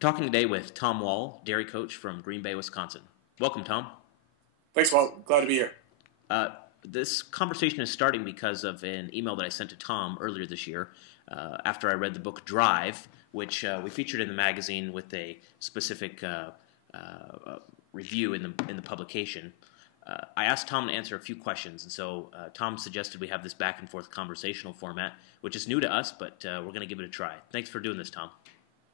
Talking today with Tom Wall, dairy coach from Green Bay, Wisconsin. Welcome, Tom. Thanks, Walt. Glad to be here. This conversation is starting because of an email that I sent to Tom earlier this year after I read the book Drive, which we featured in the magazine with a specific review in the publication. I asked Tom to answer a few questions, and so Tom suggested we have this back and forth conversational format, which is new to us, but we're going to give it a try. Thanks for doing this, Tom.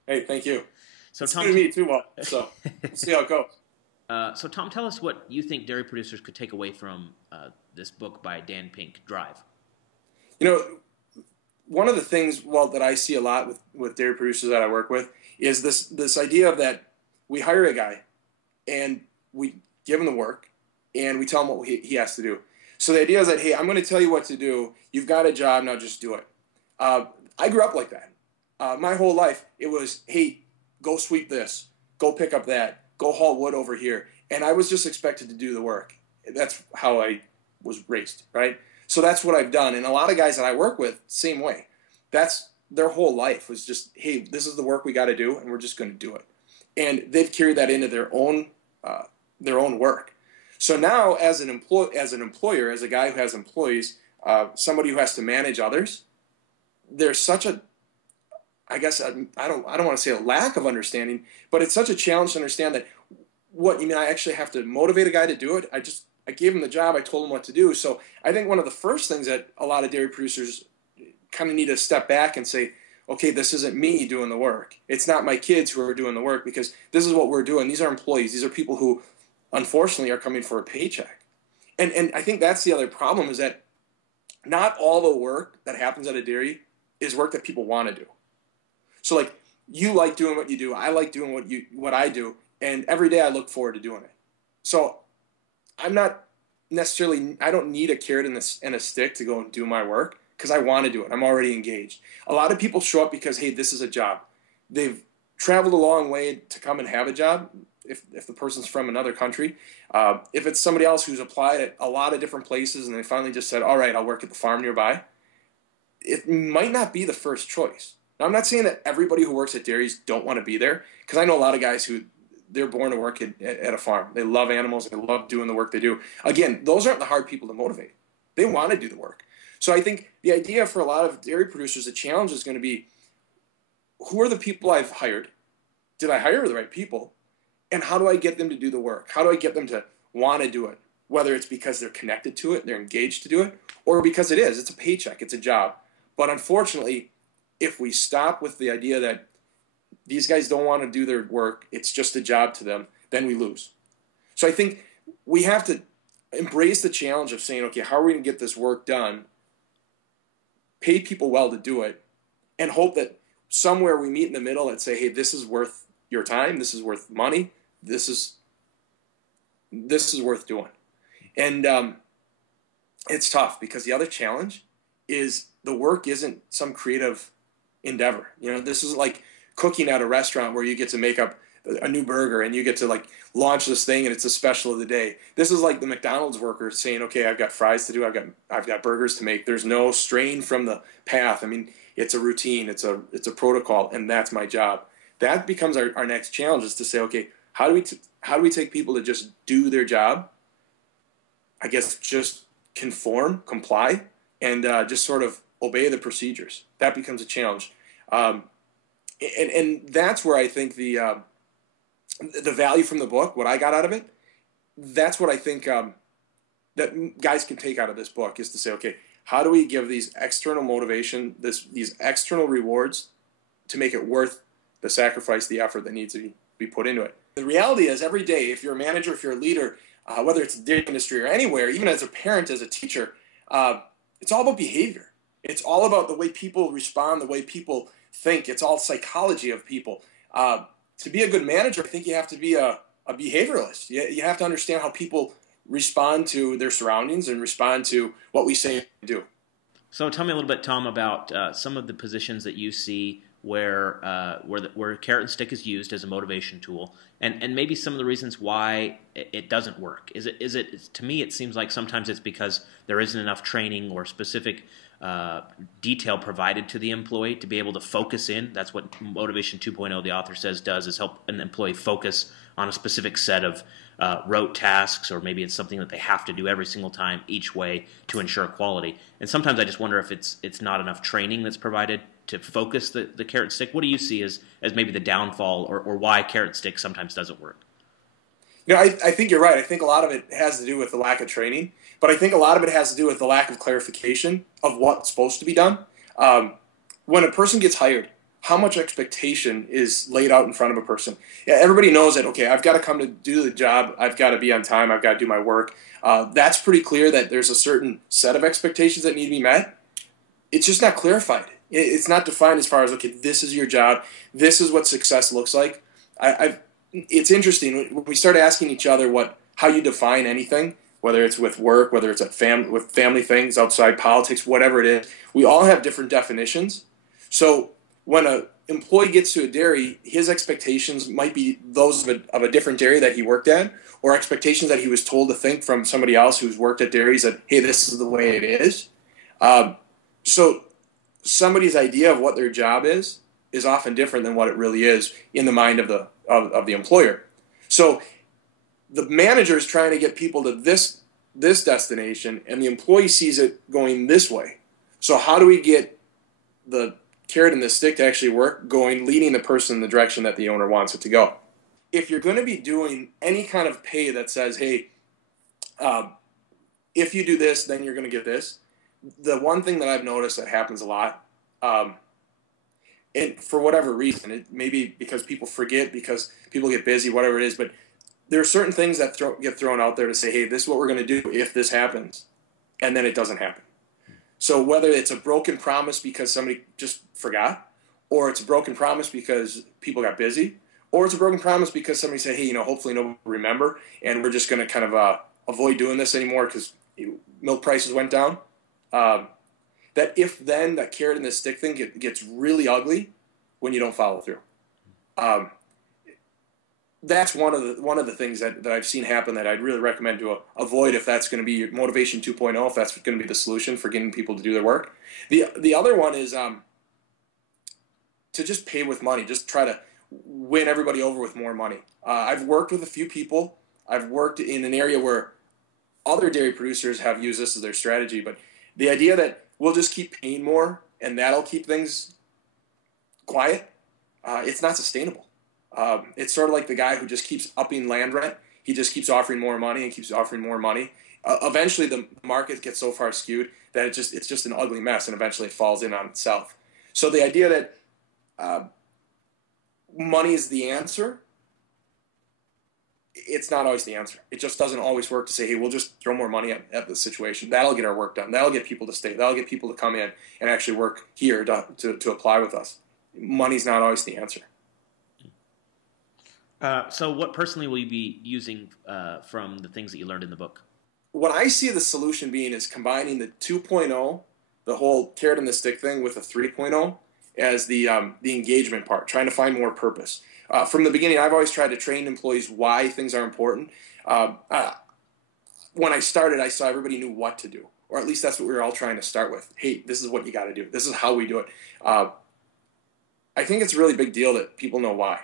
Hey, thank you. So it's Tom, new to me too, Walt. So we'll see how it goes. So Tom, tell us what you think dairy producers could take away from this book by Dan Pink, Drive. You know, one of the things, Walt, that I see a lot with dairy producers that I work with is this idea of that we hire a guy and we give him the work and we tell him what he has to do. So the idea is that, hey, I'm going to tell you what to do. You've got a job, now just do it. I grew up like that. My whole life, it was, hey, go sweep this, go pick up that, go haul wood over here. And I was just expected to do the work. That's how I was raised, right? So that's what I've done. And a lot of guys that I work with, same way. That's their whole life was just, hey, this is the work we got to do, and we're just going to do it. And they've carried that into their own work. So now, as an employer, as a guy who has employees, somebody who has to manage others, there's such a, I guess I don't want to say a lack of understanding, but it's such a challenge to understand that what you mean. I actually have to motivate a guy to do it. I gave him the job. I told him what to do. So I think one of the first things that a lot of dairy producers kind of need to step back and say, okay, this isn't me doing the work. It's not my kids who are doing the work, because this is what we're doing. These are employees. These are people who, unfortunately, are coming for a paycheck. And I think that's the other problem, is that not all the work that happens at a dairy is work that people want to do. So like, you like doing what you do, I like doing what I do, and every day I look forward to doing it. So I'm not necessarily, I don't need a carrot and a stick to go and do my work, because I want to do it. I'm already engaged. A lot of people show up because, hey, this is a job. They've traveled a long way to come and have a job, if the person's from another country. If it's somebody else who's applied at a lot of different places and they finally just said, all right, I'll work at the farm nearby, it might not be the first choice. Now, I'm not saying that everybody who works at dairies don't want to be there, because I know a lot of guys who, they're born to work at a farm. They love animals. They love doing the work they do. Again, those aren't the hard people to motivate. They want to do the work. So I think the idea for a lot of dairy producers, the challenge is going to be, who are the people I've hired? Did I hire the right people? And how do I get them to do the work? How do I get them to want to do it? Whether it's because they're connected to it, they're engaged to do it, or because it's a paycheck, it's a job. But unfortunately, if we stop with the idea that these guys don't want to do their work, it's just a job to them, then we lose. So I think we have to embrace the challenge of saying, okay, how are we going to get this work done, pay people well to do it, and hope that somewhere we meet in the middle and say, hey, this is worth your time, this is worth money, this is worth doing. And it's tough, because the other challenge is the work isn't some creative endeavor. You know, this is like cooking at a restaurant where you get to make up a new burger and you get to like launch this thing and it's a special of the day. This is like the McDonald's worker saying, okay, I've got fries to do, I've got burgers to make. There's no strain from the path. I mean, it's a routine, it's a protocol, and that's my job. That becomes our next challenge, is to say, okay, how do we take people to just do their job? I guess just comply, and just sort of obey the procedures. That becomes a challenge. And that's where I think the value from the book, what I got out of it, that's what I think that guys can take out of this book, is to say, okay, how do we give these external motivation, these external rewards, to make it worth the sacrifice, the effort that needs to be put into it? The reality is, every day, if you're a manager, if you're a leader, whether it's the dairy industry or anywhere, even as a parent, as a teacher, it's all about behavior. It's all about the way people respond, the way people think. It's all psychology of people. To be a good manager, I think you have to be a behavioralist. You have to understand how people respond to their surroundings and respond to what we say and do. So tell me a little bit, Tom, about some of the positions that you see where carrot and stick is used as a motivation tool, and maybe some of the reasons why it doesn't work. Is it to me, it seems like sometimes it's because there isn't enough training or specific detail provided to the employee to be able to focus in. That's what Motivation 2.0, the author says, does, is help an employee focus on a specific set of rote tasks, or maybe it's something that they have to do every single time each way to ensure quality. And sometimes I just wonder if it's not enough training that's provided to focus the carrot and stick. What do you see as maybe the downfall, or why carrot and stick sometimes doesn't work? I think you're right. I think a lot of it has to do with the lack of training, but I think a lot of it has to do with the lack of clarification of what's supposed to be done. When a person gets hired, how much expectation is laid out in front of a person? Yeah, everybody knows that, okay, I've got to come to do the job. I've got to be on time. I've got to do my work. That's pretty clear that there's a certain set of expectations that need to be met. It's just not clarified. It's not defined as far as, okay, this is your job. This is what success looks like. It's interesting when we start asking each other how you define anything, whether it's with work, whether it's with family things, outside politics, whatever it is. We all have different definitions. So when an employee gets to a dairy, his expectations might be those of a different dairy that he worked at, or expectations that he was told to think from somebody else who's worked at dairies that, hey, this is the way it is. So somebody's idea of what their job is often different than what it really is in the mind of the employer. So the manager is trying to get people to this destination, and the employee sees it going this way. So how do we get the carrot and the stick to actually work, leading the person in the direction that the owner wants it to go? If you're going to be doing any kind of pay that says, hey, if you do this, then you're going to get this, the one thing that I've noticed that happens a lot, and for whatever reason, it may be because people forget, because people get busy, whatever it is, but there are certain things that get thrown out there to say, hey, this is what we're going to do if this happens, and then it doesn't happen. So whether it's a broken promise because somebody just forgot, or it's a broken promise because people got busy, or it's a broken promise because somebody said, hey, hopefully nobody will remember, and we're just going to kind of avoid doing this anymore because milk prices went down. That if then that carrot and the stick thing gets really ugly when you don't follow through. That's one of the things that I've seen happen that I'd really recommend to avoid if that's going to be your Motivation 2.0, if that's going to be the solution for getting people to do their work. The other one is to just pay with money, just try to win everybody over with more money. I've worked with a few people. I've worked in an area where other dairy producers have used this as their strategy, but the idea that we'll just keep paying more and that'll keep things quiet, it's not sustainable. It's sort of like the guy who just keeps upping land rent. He just keeps offering more money and keeps offering more money. Eventually, the market gets so far skewed that it's just an ugly mess, and eventually it falls in on itself. So the idea that money is the answer, it's not always the answer. It just doesn't always work to say, hey, we'll just throw more money at the situation. That'll get our work done. That'll get people to stay. That'll get people to come in and actually work here to apply with us. Money's not always the answer. So what personally will you be using from the things that you learned in the book? What I see the solution being is combining the 2.0, the whole carrot and the stick thing, with a 3.0 as the engagement part, trying to find more purpose. From the beginning, I've always tried to train employees why things are important. When I started, I saw everybody knew what to do, or at least that's what we were all trying to start with. Hey, this is what you got to do. This is how we do it. I think it's a really big deal that people know why.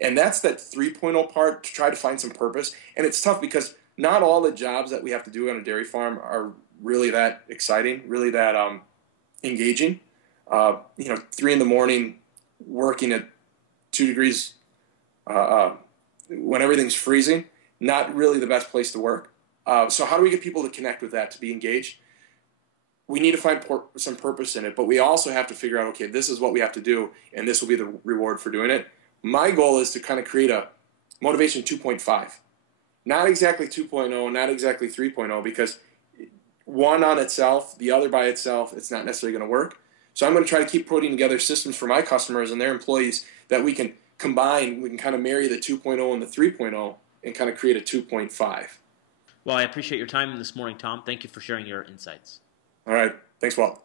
And that's that 3.0 part, to try to find some purpose. And it's tough because not all the jobs that we have to do on a dairy farm are really that exciting, really that engaging. 3 a.m. working at 2 degrees when everything's freezing, not really the best place to work. So how do we get people to connect with that, to be engaged? We need to find some purpose in it, but we also have to figure out, okay, this is what we have to do, and this will be the reward for doing it. My goal is to kind of create a Motivation 2.5. Not exactly 2.0, not exactly 3.0, because one on itself, the other by itself, it's not necessarily going to work. So I'm going to try to keep putting together systems for my customers and their employees that we can combine. We can kind of marry the 2.0 and the 3.0 and kind of create a 2.5. Well, I appreciate your time this morning, Tom. Thank you for sharing your insights. All right. Thanks, Walt.